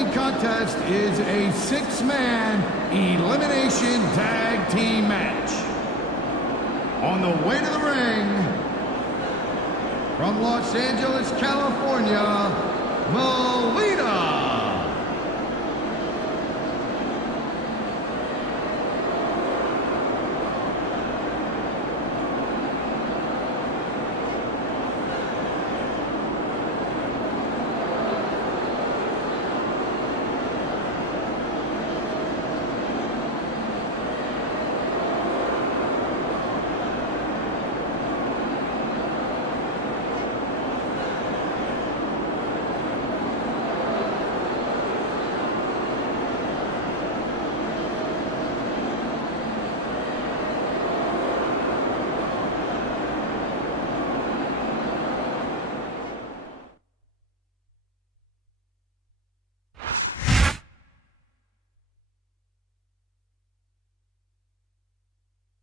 following contest is a six-man elimination tag team match. On the way to the ring, from Los Angeles, California, Melina.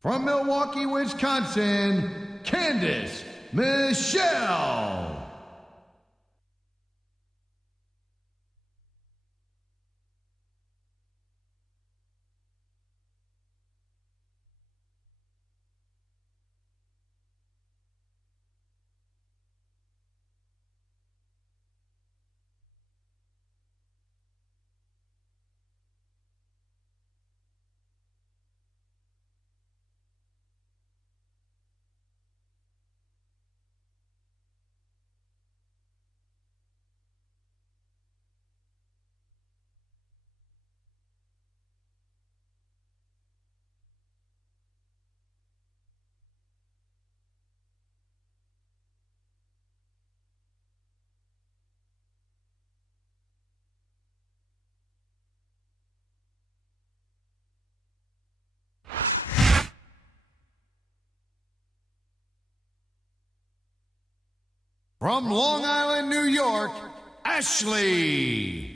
From Milwaukee, Wisconsin, Candice Michelle. From Long Island, New York, Ashley.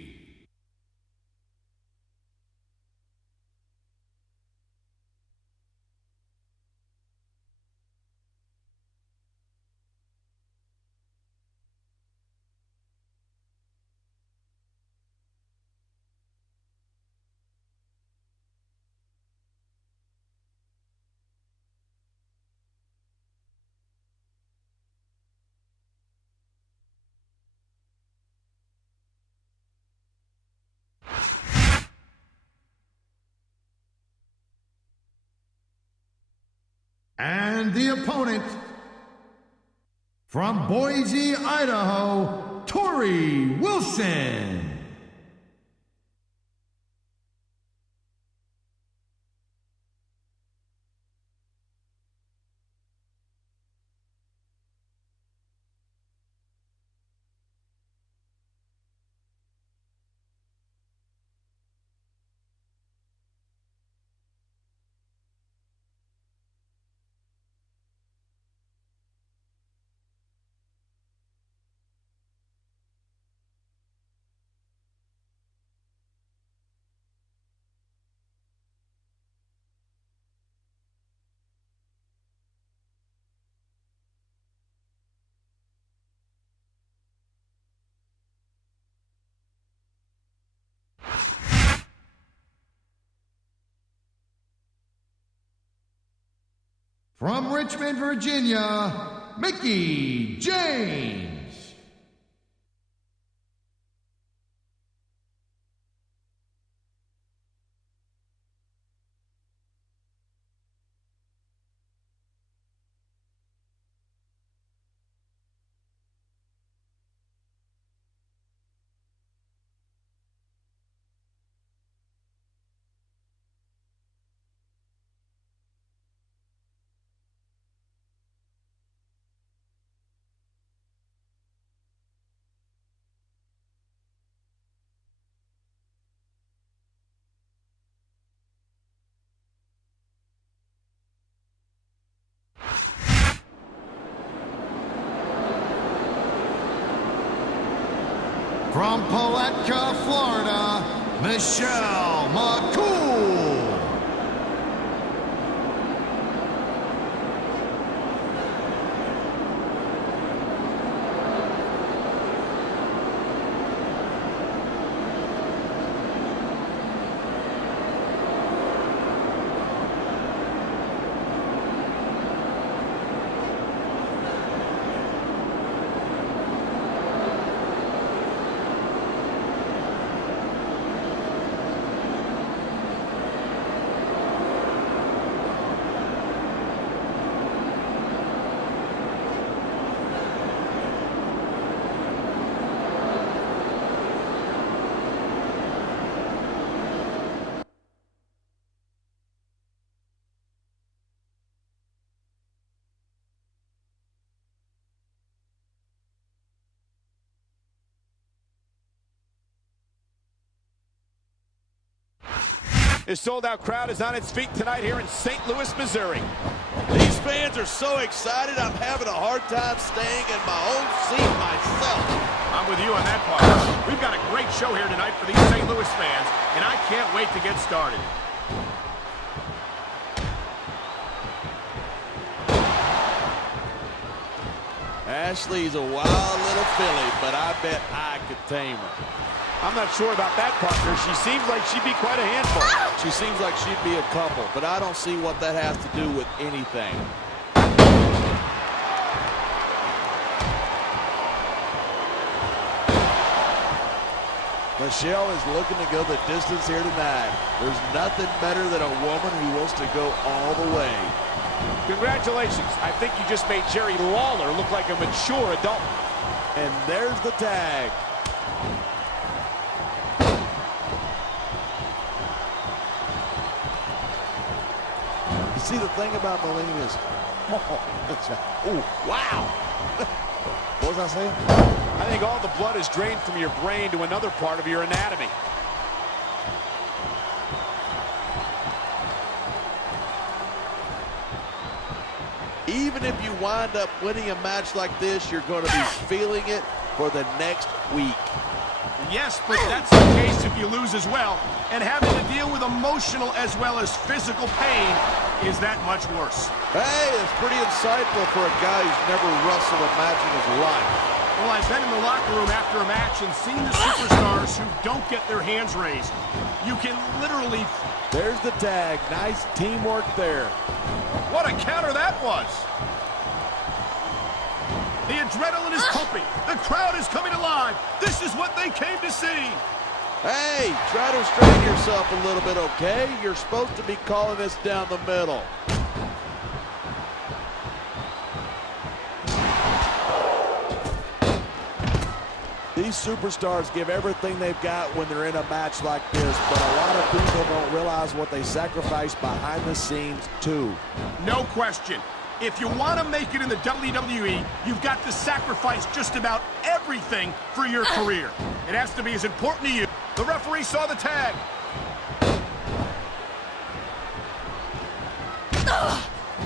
And the opponent, from Boise, Idaho, Tori Wilson. From Richmond, Virginia, Mickey James. From Palatka, Florida, Michelle McCool. This sold-out crowd is on its feet tonight here in St. Louis, Missouri. These fans are so excited, I'm having a hard time staying in my own seat myself. I'm with you on that part. We've got a great show here tonight for these St. Louis fans, and I can't wait to get started. Ashley's a wild little filly, but I bet I could tame her. I'm not sure about that, partner. She seems like she'd be quite a handful. She seems like she'd be a couple, but I don't see what that has to do with anything. Michelle is looking to go the distance here tonight. There's nothing better than a woman who wants to go all the way. Congratulations. I think you just made Jerry Lawler look like a mature adult. And there's the tag. You see, the thing about Malene is, oh, wow. What was I saying? I think all the blood is drained from your brain to another part of your anatomy. Even if you wind up winning a match like this, you're going to be feeling it for the next week. Yes, but that's the case if you lose as well. And having to deal with emotional as well as physical pain is that much worse. Hey, it's pretty insightful for a guy who's never wrestled a match in his life. Well, I've been in the locker room after a match and seen the superstars who don't get their hands raised. You can literally... There's the tag. Nice teamwork there. What a counter that was. The adrenaline is pumping. The crowd is coming alive. This is what they came to see. Hey, try to restrain yourself a little bit, okay? You're supposed to be calling this down the middle. These superstars give everything they've got when they're in a match like this, but a lot of people don't realize what they sacrifice behind the scenes, too. No question. If you want to make it in the WWE, you've got to sacrifice just about everything for your career. It has to be as important to you. The referee saw the tag.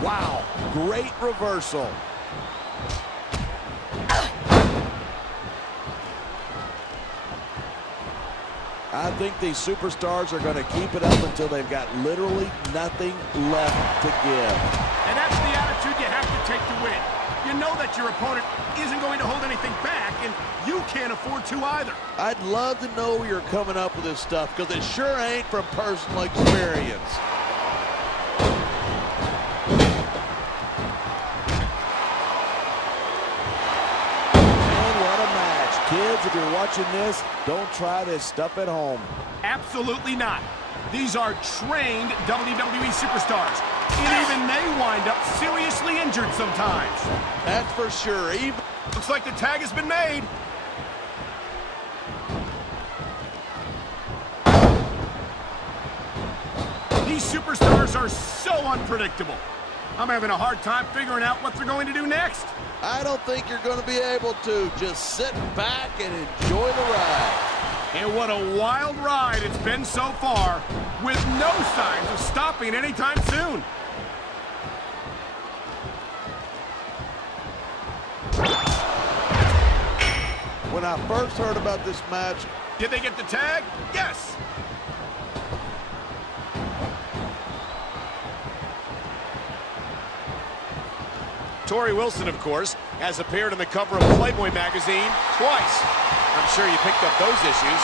Wow, great reversal. I think these superstars are going to keep it up until they've got literally nothing left to give. And that's the attitude you have to take to win. You know that your opponent isn't going to hold anything back, and you can't afford to either. I'd love to know where you're coming up with this stuff, because it sure ain't from personal experience. Kids, if you're watching this, don't try this stuff at home. Absolutely not. These are trained WWE superstars, and even they wind up seriously injured sometimes. That's for sure. Looks like the tag has been made. These superstars are so unpredictable. I'm having a hard time figuring out what they're going to do next. I don't think you're going to be able to. Just sit back and enjoy the ride. And what a wild ride it's been so far, with no signs of stopping anytime soon. When I first heard about this match... Did they get the tag? Yes. Tori Wilson, of course, has appeared on the cover of Playboy magazine twice. I'm sure you picked up those issues.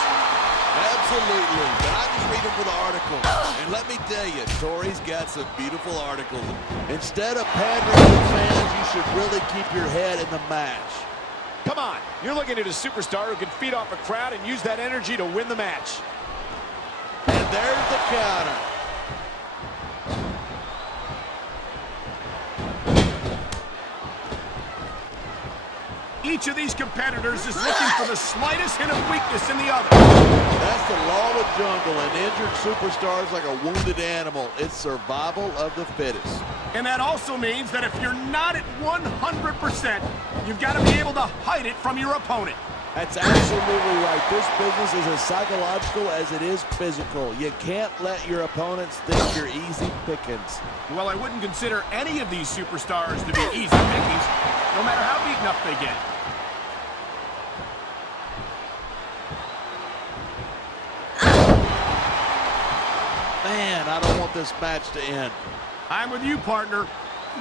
Absolutely, but I just read them for the articles. And let me tell you, Tori's got some beautiful articles. Instead of pandering to fans, you should really keep your head in the match. Come on, you're looking at a superstar who can feed off a crowd and use that energy to win the match. And there's the counter. Each of these competitors is looking for the slightest hint of weakness in the other. That's the law of the jungle. An injured superstar is like a wounded animal. It's survival of the fittest. And that also means that if you're not at 100%, you've got to be able to hide it from your opponent. That's absolutely right. This business is as psychological as it is physical. You can't let your opponents think you're easy pickings. Well, I wouldn't consider any of these superstars to be easy pickings, no matter how beaten up they get. Man, I don't want this match to end. I'm with you, partner,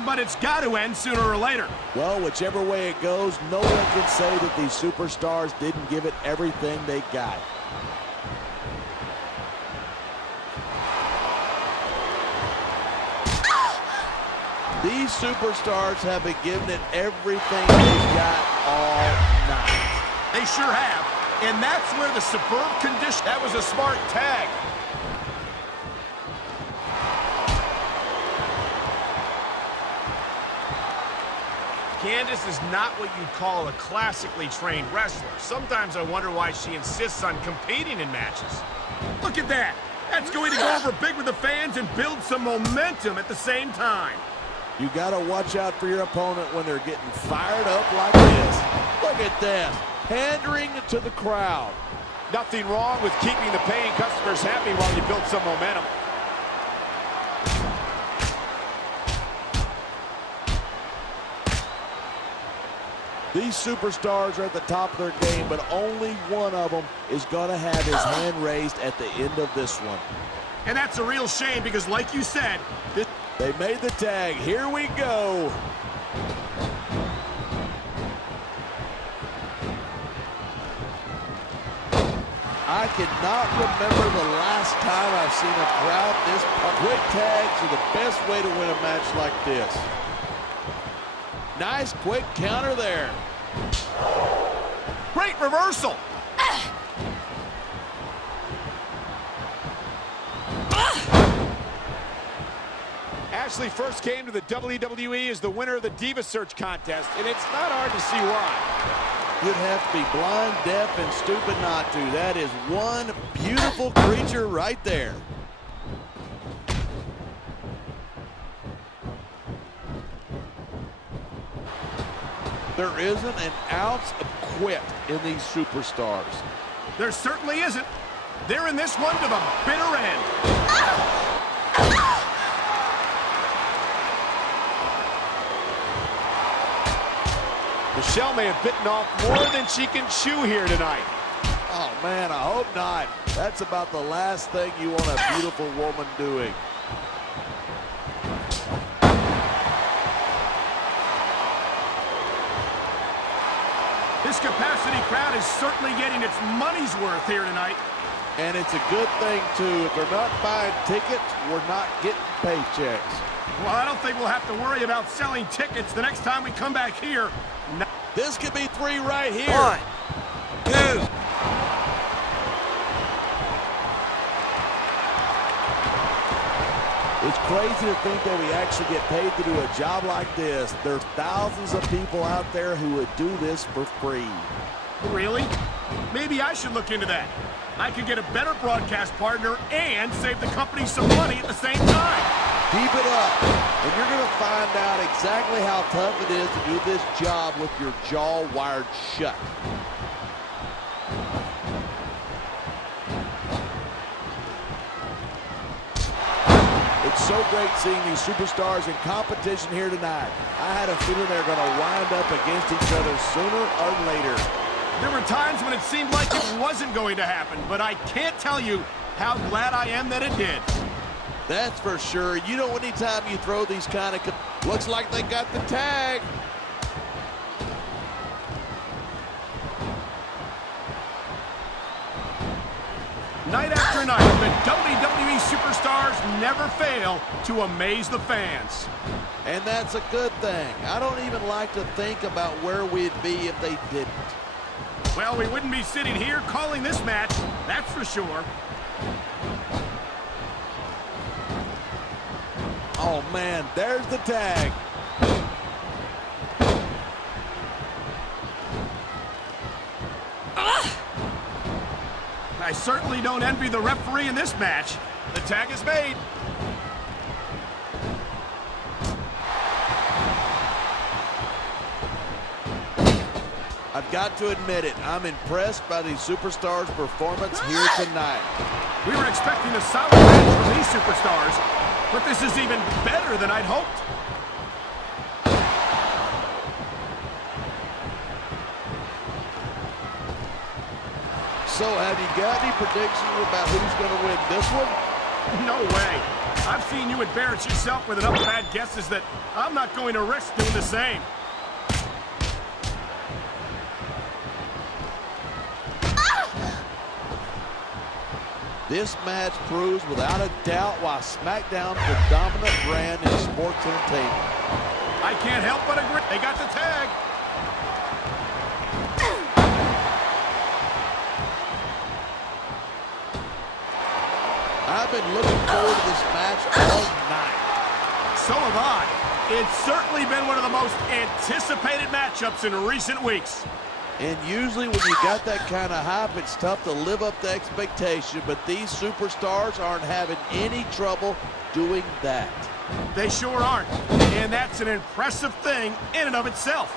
but it's got to end sooner or later. Well, whichever way it goes, no one can say that these superstars didn't give it everything they got. These superstars have been giving it everything they've got all night. They sure have, and that's where the superb condition... That was a smart tag. Candice is not what you'd call a classically trained wrestler. Sometimes I wonder why she insists on competing in matches. Look at that. That's going to go over big with the fans and build some momentum at the same time. You got to watch out for your opponent when they're getting fired up like this. Look at this. Pandering to the crowd. Nothing wrong with keeping the paying customers happy while you build some momentum. These superstars are at the top of their game, but only one of them is going to have his hand raised at the end of this one. And that's a real shame because, like you said, they made the tag. Here we go. I cannot remember the last time I've seen a crowd this pumped. Quick tags are the best way to win a match like this. Nice quick counter there. Great reversal. Ashley first came to the WWE as the winner of the Diva Search contest, and it's not hard to see why. You'd have to be blind, deaf, and stupid not to. That is one beautiful creature right there. There isn't an ounce of quit in these superstars. There certainly isn't. They're in this one to the bitter end. Michelle may have bitten off more than she can chew here tonight. Oh, man, I hope not. That's about the last thing you want a beautiful woman doing. This capacity crowd is certainly getting its money's worth here tonight. And it's a good thing, too. If they're not buying tickets, we're not getting paychecks. Well, I don't think we'll have to worry about selling tickets the next time we come back here. No. This could be 3 right here. 1, 2. It's crazy to think that we actually get paid to do a job like this. There's thousands of people out there who would do this for free. Really? Maybe I should look into that. I could get a better broadcast partner and save the company some money at the same time. Keep it up, and you're going to find out exactly how tough it is to do this job with your jaw wired shut. It's so great seeing these superstars in competition here tonight. I had a feeling they were going to wind up against each other sooner or later. There were times when it seemed like it wasn't going to happen, but I can't tell you how glad I am that it did. That's for sure. You know, anytime you throw these kind of... Looks like they got the tag. Night after night, the WWE superstars never fail to amaze the fans. And that's a good thing. I don't even like to think about where we'd be if they didn't. Well, we wouldn't be sitting here calling this match, that's for sure. Oh, man, there's the tag. I certainly don't envy the referee in this match. The tag is made. I I've got to admit it, I'm impressed by these superstars' performance here tonight. We were expecting a solid match from these superstars, but this is even better than I'd hoped. So, have you got any predictions about who's going to win this one? No way. I've seen you embarrass yourself with enough bad guesses that I'm not going to risk doing the same. This match proves without a doubt why Smackdown is the dominant brand in sports entertainment. I can't help but agree. They got the tag. I've been looking forward to this match all night. So have I. It's certainly been one of the most anticipated matchups in recent weeks. And usually when you got that kind of hype, it's tough to live up to expectation, but these superstars aren't having any trouble doing that. They sure aren't. And that's an impressive thing in and of itself.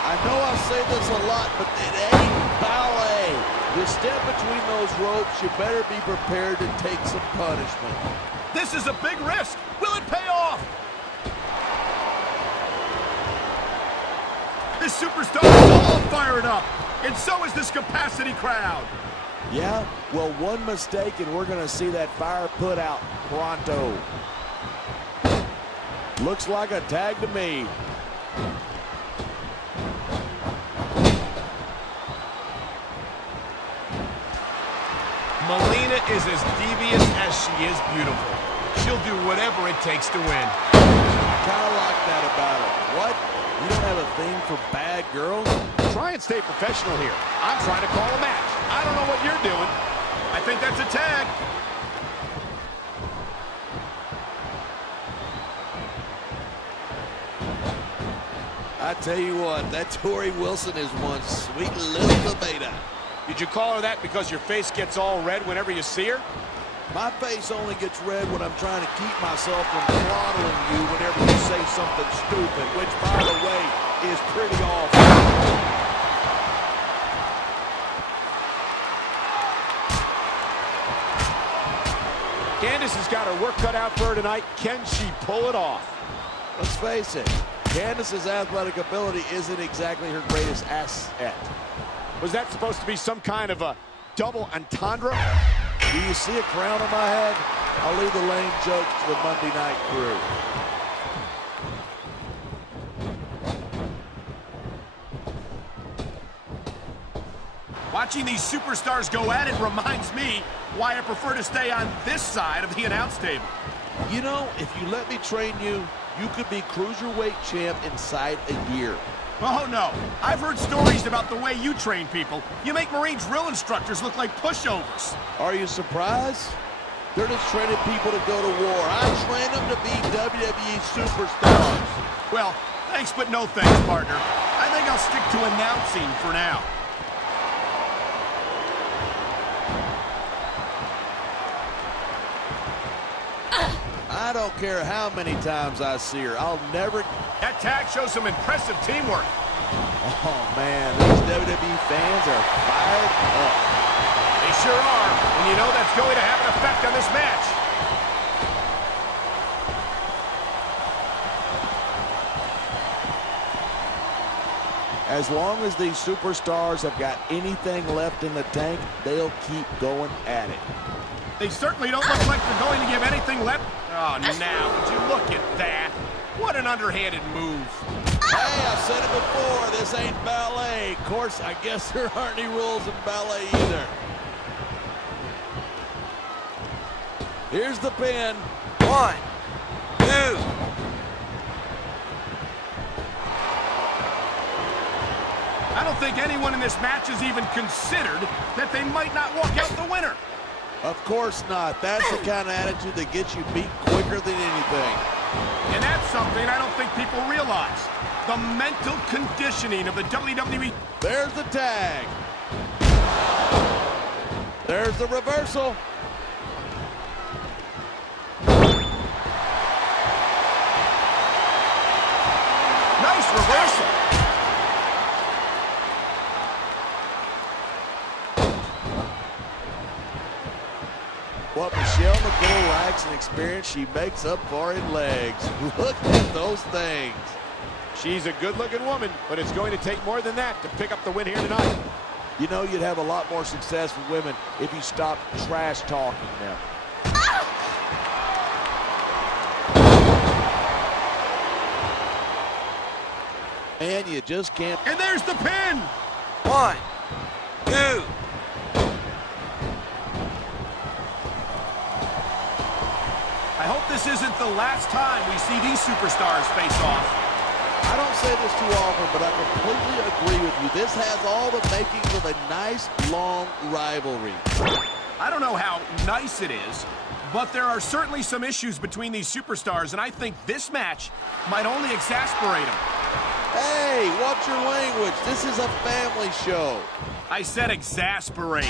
I know I say this a lot, but it ain't ballet. You step between those ropes, you better be prepared to take some punishment. This is a big risk. Will it pay off? This superstar is all fired up, and so is this capacity crowd. Yeah, well, one mistake and we're going to see that fire put out pronto. Looks like a tag to me. Melina is as devious as she is beautiful. She'll do whatever it takes to win. I kind of like that about her. What? You don't have a thing for bad girls? Try and stay professional here. I'm trying to call a match. I don't know what you're doing. I think that's a tag. I tell you what, that Tori Wilson is one sweet little tomato. Did you call her that because your face gets all red whenever you see her? My face only gets red when I'm trying to keep myself from throttling you whenever you say something stupid, which, by the way, is pretty awful. Candice has got her work cut out for her tonight. Can she pull it off? Let's face it, Candice's athletic ability isn't exactly her greatest asset. Was that supposed to be some kind of a double entendre? Do you see a crown on my head? I'll leave the lame jokes to the Monday Night Crew. Watching these superstars go at it reminds me why I prefer to stay on this side of the announce table. You know, if you let me train you, you could be cruiserweight champ inside a year. Oh, no. I've heard stories about the way you train people. You make Marine drill instructors look like pushovers. Are you surprised? They're just training people to go to war. I train them to be WWE superstars. Well, thanks, but no thanks, partner. I think I'll stick to announcing for now. I don't care how many times I see her. I'll never... That tag shows some impressive teamwork. Oh, man, these WWE fans are fired up. They sure are, and you know that's going to have an effect on this match. As long as these superstars have got anything left in the tank, they'll keep going at it. They certainly don't look like they're going to give anything left. Oh, now, would you look at that? What an underhanded move. Hey, I've said it before, this ain't ballet. Of course, I guess there aren't any rules in ballet either. Here's the pin. 1, 2. I don't think anyone in this match has even considered that they might not walk out the winner. Of course not. That's the kind of attitude that gets you beat quicker than anything. And that's something I don't think people realize. The mental conditioning of the WWE. There's the tag. There's the reversal. nice reversal. What Michelle McCool lacks in experience, she makes up for in legs. Look at those things. She's a good-looking woman, but it's going to take more than that to pick up the win here tonight. You know you'd have a lot more success with women if you stopped trash talking them. And you just can't. And there's the pin. 1, 2. I hope this isn't the last time we see these superstars face off. I don't say this too often, but I completely agree with you. This has all the makings of a nice, long rivalry. I don't know how nice it is, but there are certainly some issues between these superstars, and I think this match might only exasperate them. Hey, watch your language. This is a family show. I said exasperate.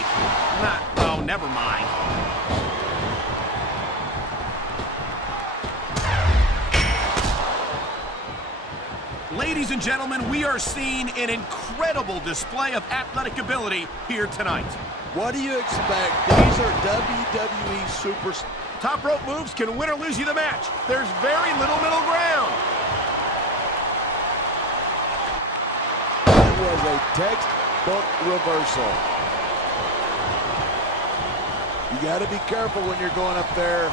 Oh, never mind. Ladies and gentlemen, we are seeing an incredible display of athletic ability here tonight. What do you expect? These are WWE superstars. Top rope moves can win or lose you the match. There's very little middle ground. That was a textbook reversal. You got to be careful when you're going up there.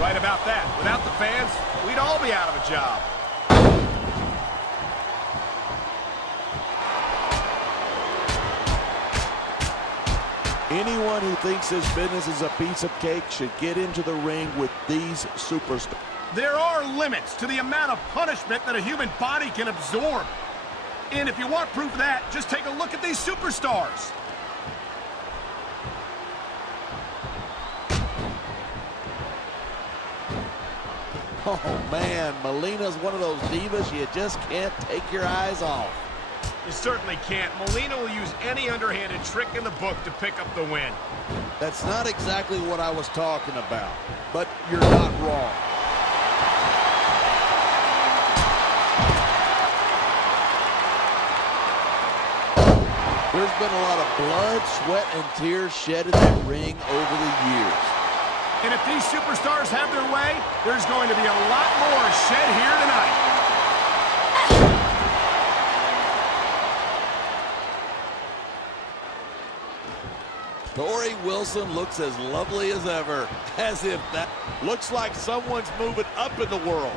Right about that. Without the fans, we'd all be out of a job. Anyone who thinks this business is a piece of cake should get into the ring with these superstars. There are limits to the amount of punishment that a human body can absorb. And if you want proof of that, just take a look at these superstars. Oh, man, Melina's one of those divas you just can't take your eyes off. You certainly can't. Melina will use any underhanded trick in the book to pick up the win. That's not exactly what I was talking about, but you're not wrong. There's been a lot of blood, sweat, and tears shed in that ring over the years. And if these superstars have their way, there's going to be a lot more shed here tonight. Tori Wilson looks as lovely as ever, as if that looks like someone's moving up in the world.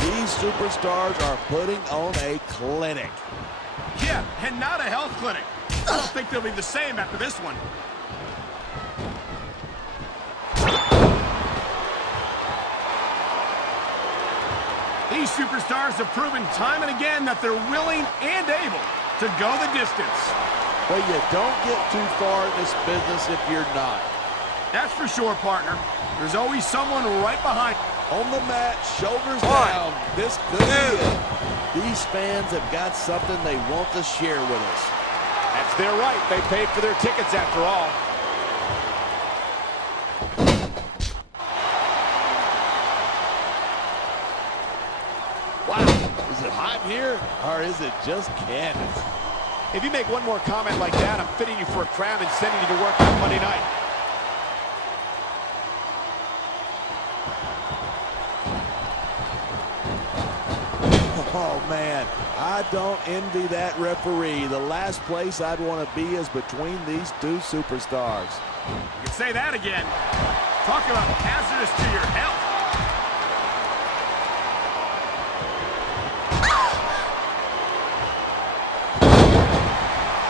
These superstars are putting on a clinic. Yeah, and not a health clinic. I don't think they'll be the same after this one. These superstars have proven time and again that they're willing and able to go the distance. But you don't get too far in this business if you're not. That's for sure, partner. There's always someone right behind. On the mat, shoulders 1, down. This could be 2. it. These fans have got something they want to share with us. That's their right. They paid for their tickets after all. Wow, is it hot here, or is it just Candace? If you make one more comment like that, I'm fitting you for a crown and sending you to work on Monday night. Oh, man, I don't envy that referee. The last place I'd want to be is between these two superstars. You can say that again. Talk about hazardous to your health.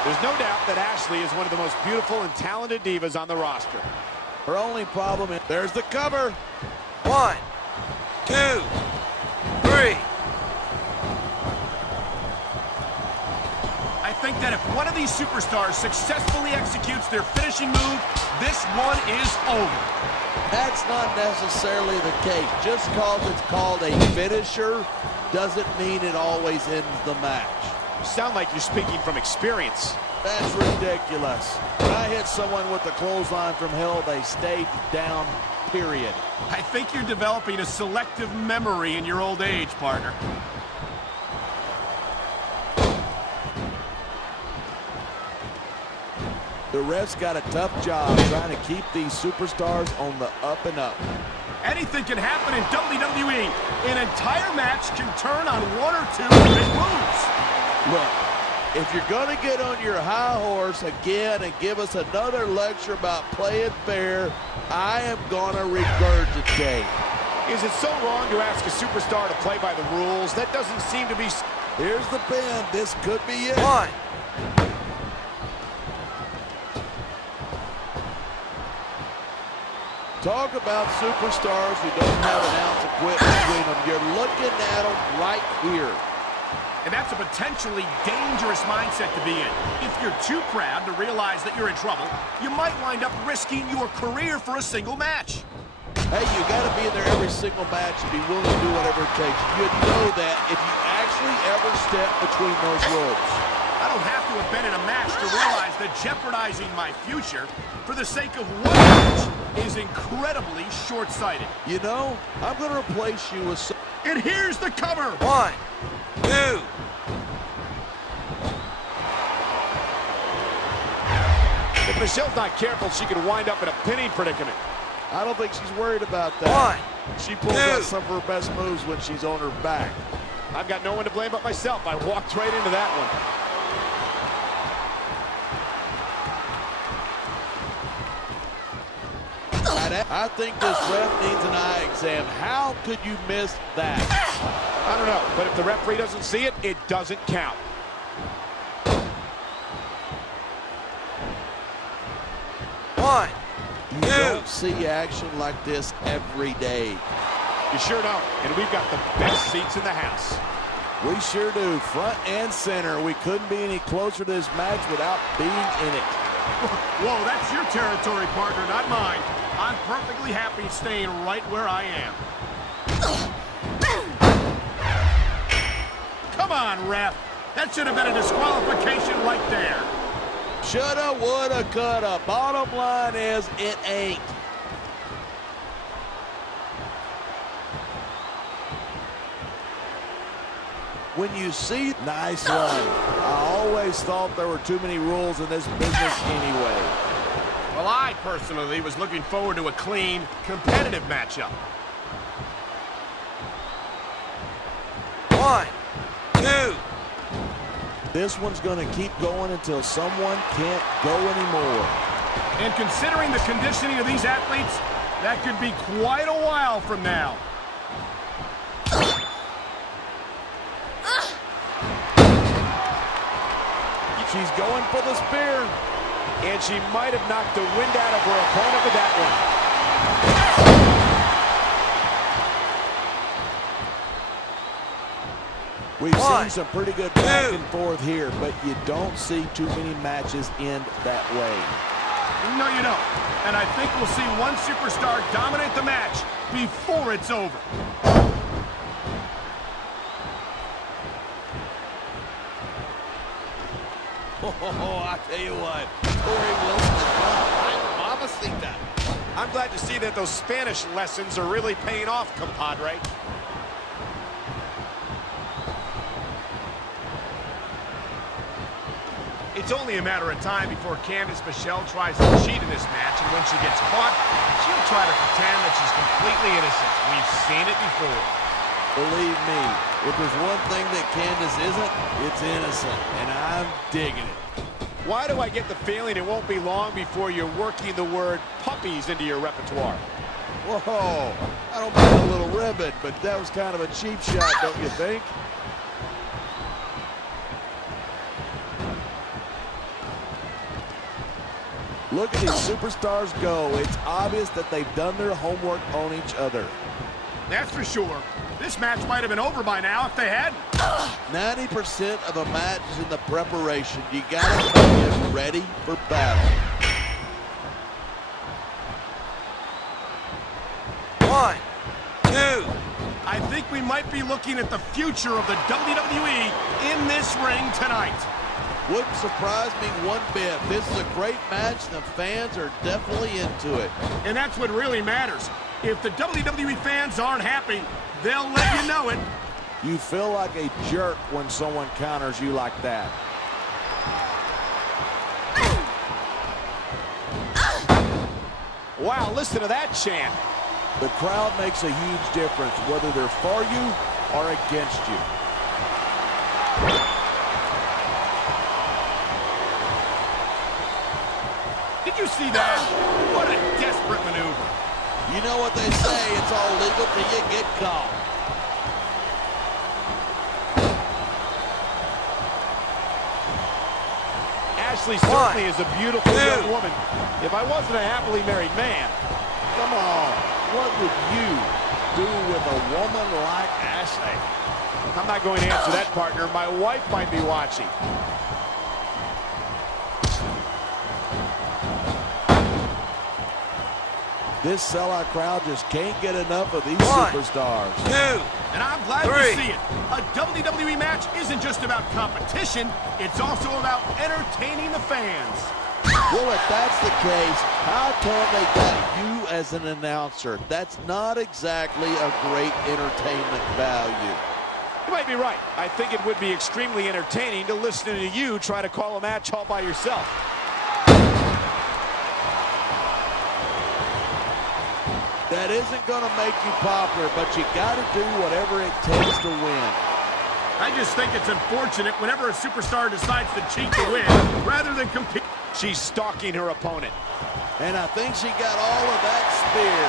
There's no doubt that Ashley is one of the most beautiful and talented divas on the roster. Her only problem is there's the cover. 1, 2, 3. I think that if one of these superstars successfully executes their finishing move, this one is over. That's not necessarily the case. Just because it's called a finisher doesn't mean it always ends the match. You sound like you're speaking from experience. That's ridiculous. When I hit someone with the clothesline from hell, they stayed down, period. I think you're developing a selective memory in your old age, partner. The refs got a tough job trying to keep these superstars on the up and up. Anything can happen in WWE. An entire match can turn on one or two big moves. Look, if you're going to get on your high horse again and give us another lecture about playing fair, I am going to regurgitate. Is it so wrong to ask a superstar to play by the rules? That doesn't seem to be... Here's the pin. This could be it. 1. Talk about superstars who don't have an ounce of quit between them. You're looking at them right here. And that's a potentially dangerous mindset to be in. If you're too proud to realize that you're in trouble, you might wind up risking your career for a single match. Hey, you got to be in there every single match and be willing to do whatever it takes. You know that if you actually ever step between those ropes. I don't have to have been in a match to realize that jeopardizing my future for the sake of one match is incredibly short-sighted. You know, I'm going to replace you with some... And here's the cover. 1, 2. If Michelle's not careful, she could wind up in a pinning predicament. I don't think she's worried about that. 1, She pulls 2. out some of her best moves when she's on her back. I've got no one to blame but myself. I walked right into that one. I think this ref needs an eye exam. How could you miss that? I don't know, but if the referee doesn't see it, it doesn't count. One, You 2. don't see action like this every day. You sure don't, and we've got the best seats in the house. We sure do, front and center. We couldn't be any closer to this match without being in it. Whoa, that's your territory, partner, not mine. I'm perfectly happy staying right where I am. Come on, ref. That should have been a disqualification right there. Shoulda, woulda, coulda. Bottom line is, it ain't. When you see nice run, I always thought there were too many rules in this business anyway. Well, I personally was looking forward to a clean, competitive matchup. 1, 2. This one's going to keep going until someone can't go anymore. And considering the conditioning of these athletes, that could be quite a while from now. She's going for the spear. And she might have knocked the wind out of her opponent with that one. We've seen 1, some pretty good back and forth here, but you don't see too many matches end that way. No, you don't. And I think we'll see one superstar dominate the match before it's over. Oh, I tell you what, Corey Wilson is one mamacita. I'm glad to see that those Spanish lessons are really paying off, compadre. It's only a matter of time before Candice Michelle tries to cheat in this match, and when she gets caught, she'll try to pretend that she's completely innocent. We've seen it before. Believe me, if there's one thing that Candice isn't, it's innocent, and I'm digging it. Why do I get the feeling it won't be long before you're working the word puppies into your repertoire? Whoa, I don't mean a little ribbon, but that was kind of a cheap shot, don't you think? Look at these superstars go. It's obvious that they've done their homework on each other. That's for sure. This match might have been over by now if they hadn't. 90% of a match is in the preparation. You gotta come in ready for battle. 1, 2. I think we might be looking at the future of the WWE in this ring tonight. Wouldn't surprise me one bit. This is a great match, and the fans are definitely into it. And that's what really matters. If the WWE fans aren't happy, they'll let you know it. You feel like a jerk when someone counters you like that. Wow, listen to that chant. The crowd makes a huge difference, whether they're for you or against you. Did you see that? What a desperate maneuver. You know what they say, it's all legal till you get caught. Ashley certainly is a beautiful young woman. If I wasn't a happily married man, come on, what would you do with a woman like Ashley? I'm not going to answer that, partner. My wife might be watching. This sellout crowd just can't get enough of these superstars. 2. And I'm glad to see it. A WWE match isn't just about competition, it's also about entertaining the fans. Well, if that's the case, how come they got you as an announcer? That's not exactly a great entertainment value. You might be right. I think it would be extremely entertaining to listen to you try to call a match all by yourself. That isn't going to make you popular, but you got to do whatever it takes to win. I just think it's unfortunate whenever a superstar decides to cheat to win rather than compete. She's stalking her opponent. And I think she got all of that spear.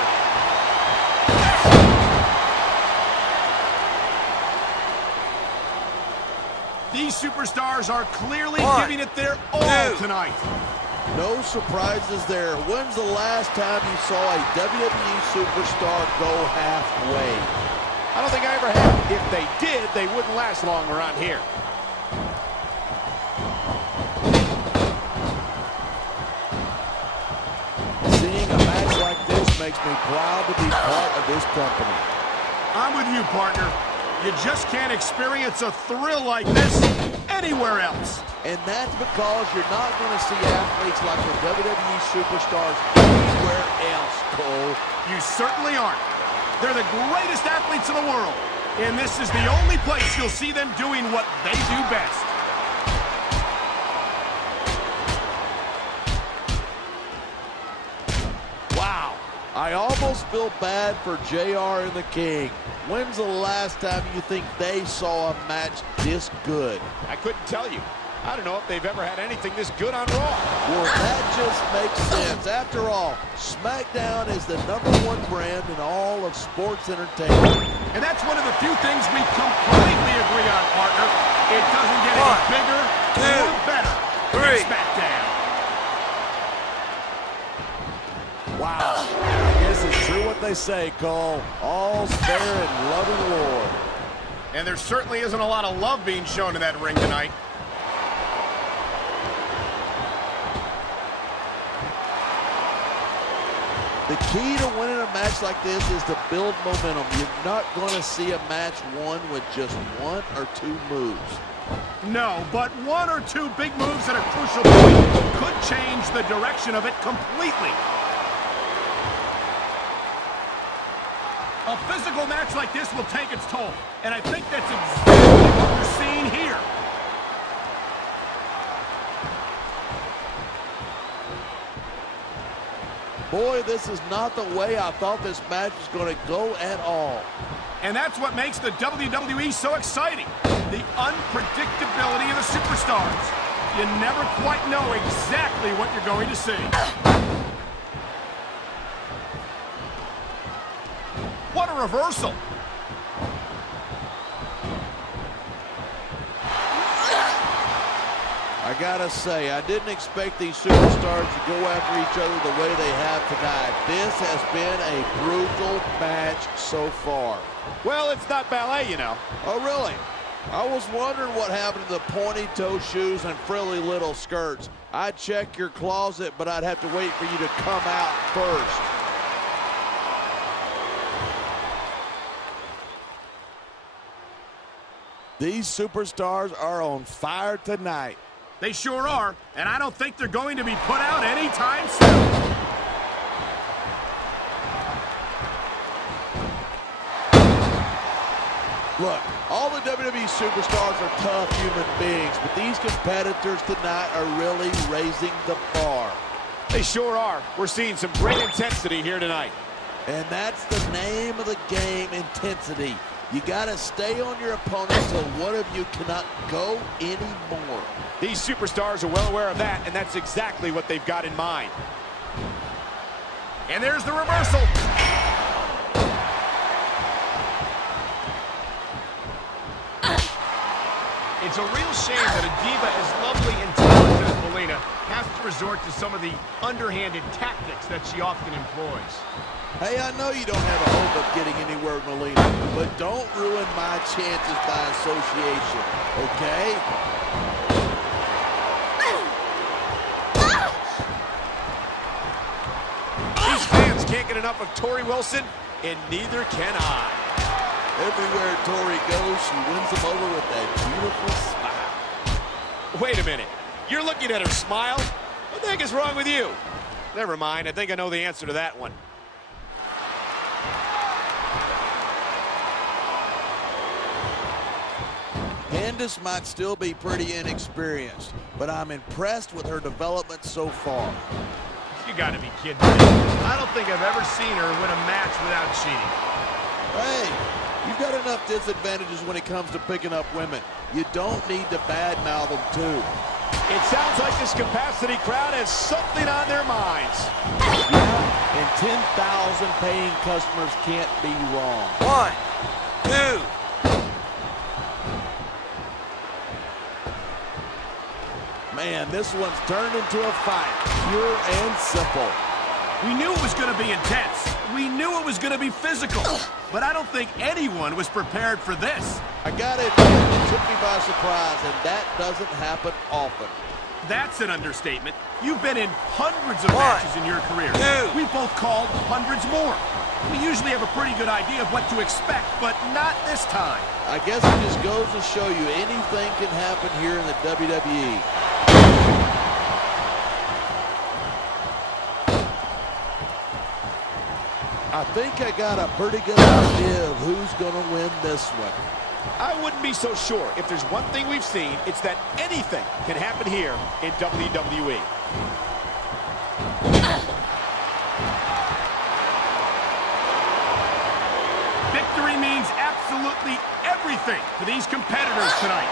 These superstars are clearly giving it their all tonight. No surprises there. When's the last time you saw a WWE superstar go halfway? I don't think I ever have. If they did, they wouldn't last long around here. Seeing a match like this makes me proud to be part of this company. I'm with you, partner. You just can't experience a thrill like this anywhere else. And that's because you're not going to see athletes like the WWE superstars anywhere else, Cole. You certainly aren't. They're the greatest athletes in the world. And this is the only place you'll see them doing what they do best. Wow. I almost feel bad for JR and the King. When's the last time you think they saw a match this good? I couldn't tell you. I don't know if they've ever had anything this good on Raw. Well, that just makes sense. After all, Smackdown is the #1 brand in all of sports entertainment. And that's one of the few things we completely agree on, partner. It doesn't get any bigger or better than Smackdown. Wow. I guess it's true what they say, Cole. All's fair in love and war. And there certainly isn't a lot of love being shown in that ring tonight. The key to winning a match like this is to build momentum. You're not going to see a match won with just 1 or 2 moves. No, but 1 or 2 big moves at a crucial point could change the direction of it completely. A physical match like this will take its toll, and I think that's exactly what we're seeing here. Boy, this is not the way I thought this match was going to go at all. And that's what makes the WWE so exciting. The unpredictability of the superstars. You never quite know exactly what you're going to see. What a reversal. I gotta say, I didn't expect these superstars to go after each other the way they have tonight. This has been a brutal match so far. Well, it's not ballet, you know. Oh, really? I was wondering what happened to the pointy-toe shoes and frilly little skirts. I'd check your closet, but I'd have to wait for you to come out first. These superstars are on fire tonight. They sure are, and I don't think they're going to be put out anytime soon. Look, all the WWE superstars are tough human beings, but these competitors tonight are really raising the bar. They sure are. We're seeing some great intensity here tonight. And that's the name of the game, intensity. You got to stay on your opponent until one of you cannot go anymore. These superstars are well aware of that, and that's exactly what they've got in mind. And there's the reversal. It's a real shame that a diva as lovely and talented as Melina has to resort to some of the underhanded tactics that she often employs. Hey, I know you don't have a hope of getting anywhere with Melina, but don't ruin my chances by association, okay? These fans can't get enough of Tori Wilson, and neither can I. Everywhere Tori goes, she wins them over with that beautiful smile. Wait a minute. You're looking at her smile? What the heck is wrong with you? Never mind. I think I know the answer to that one. Candice might still be pretty inexperienced, but I'm impressed with her development so far. You gotta be kidding me. I don't think I've ever seen her win a match without cheating. Hey, you've got enough disadvantages when it comes to picking up women. You don't need to badmouth them too. It sounds like this capacity crowd has something on their minds. Yeah, and 10,000 paying customers can't be wrong. 1, 2. Man, this one's turned into a fight, pure and simple. We knew it was going to be intense. We knew it was going to be physical. But I don't think anyone was prepared for this. I gotta admit, it took me by surprise, and that doesn't happen often. That's an understatement. You've been in hundreds of 1, matches in your career. 2. We've both called hundreds more. We usually have a pretty good idea of what to expect, but not this time. I guess it just goes to show you anything can happen here in the WWE. I think I got a pretty good idea of who's going to win this one. I wouldn't be so sure. If there's one thing we've seen, it's that anything can happen here in WWE. Victory means absolutely everything to these competitors tonight.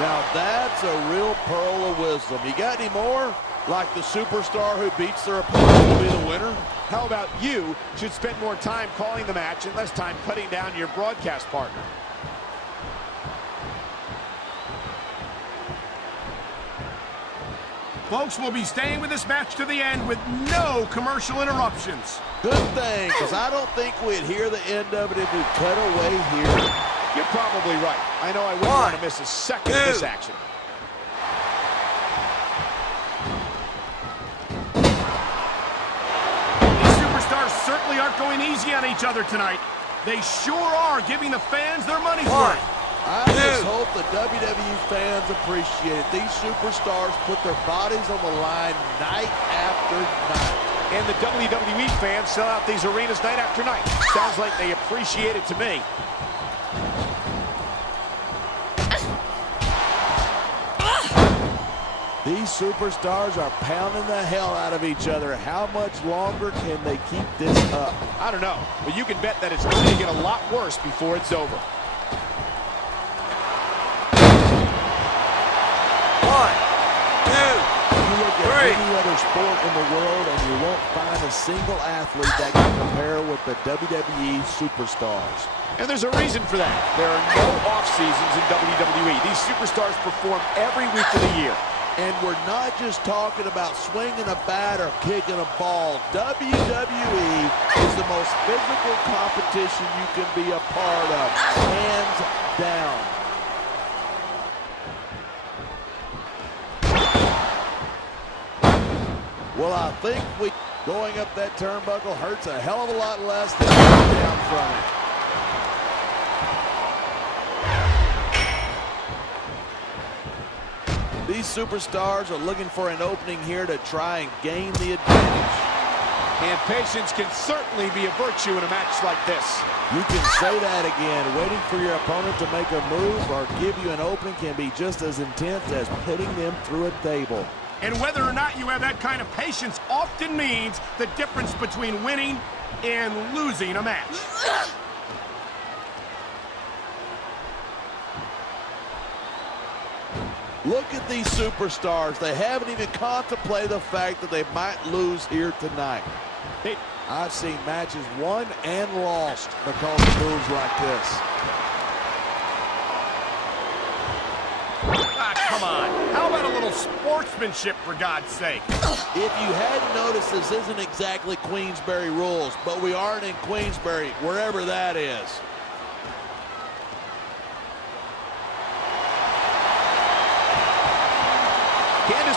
Now that's a real pearl of wisdom. You got any more? Like the superstar who beats their opponent will be the winner? How about you should spend more time calling the match and less time cutting down your broadcast partner? Folks, we'll be staying with this match to the end with no commercial interruptions. Good thing, because I don't think we'd hear the end of it if we cut away here. You're probably right. I know I wouldn't want to miss a second of this action. These superstars certainly aren't going easy on each other tonight. They sure are giving the fans their money's worth. I just hope the WWE fans appreciate it. These superstars put their bodies on the line night after night. And the WWE fans sell out these arenas night after night. Sounds like they appreciate it to me. These superstars are pounding the hell out of each other. How much longer can they keep this up? I don't know, but you can bet that it's going to get a lot worse before it's over. 1, 2, You look at 3. any other sport in the world and you won't find a single athlete that can compare with the WWE superstars. And there's a reason for that. There are no off seasons in WWE. These superstars perform every week of the year. And we're not just talking about swinging a bat or kicking a ball. WWE is the most physical competition you can be a part of, hands down. Well, I think going up that turnbuckle hurts a hell of a lot less than going down from it. these superstars are looking for an opening here to try and gain the advantage. And patience can certainly be a virtue in a match like this. You can say that again. Waiting for your opponent to make a move or give you an opening can be just as intense as putting them through a table. And whether or not you have that kind of patience often means the difference between winning and losing a match. Look at these superstars. They haven't even contemplated the fact that they might lose here tonight. I've seen matches won and lost because of moves like this. Ah, come on. How about a little sportsmanship, for God's sake? If you hadn't noticed, this isn't exactly Queensberry rules, but we aren't in Queensberry, wherever that is.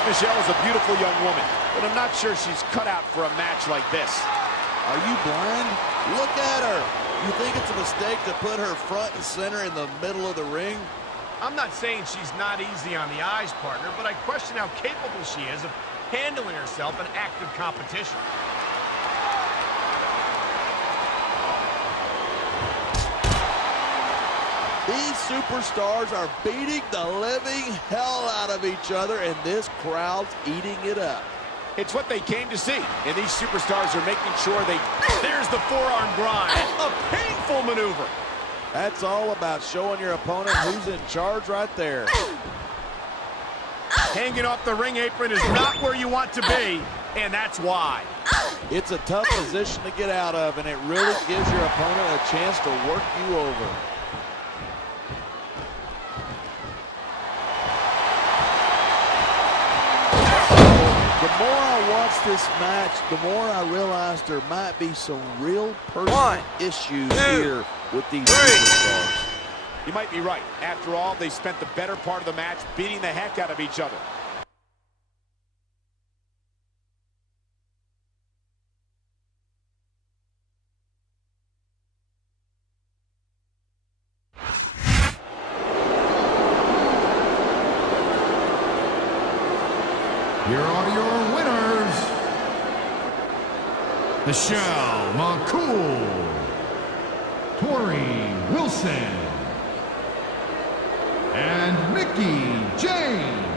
Michelle is a beautiful young woman, but I'm not sure she's cut out for a match like this. Are you blind? Look at her. You think it's a mistake to put her front and center in the middle of the ring? I'm not saying she's not easy on the eyes, partner, but I question how capable she is of handling herself in active competition. These superstars are beating the living hell out of each other, and this crowd's eating it up. It's what they came to see, and these superstars are making sure they... There's the forearm grind. A painful maneuver. That's all about showing your opponent who's in charge right there. Hanging off the ring apron is not where you want to be, and that's why. It's a tough position to get out of, and it really gives your opponent a chance to work you over. The more I watch this match, the more I realize there might be some real personal issues here with these superstars. You might be right. After all, they spent the better part of the match beating the heck out of each other. Here are your winners, Michelle McCool, Tori Wilson, and Mickey James.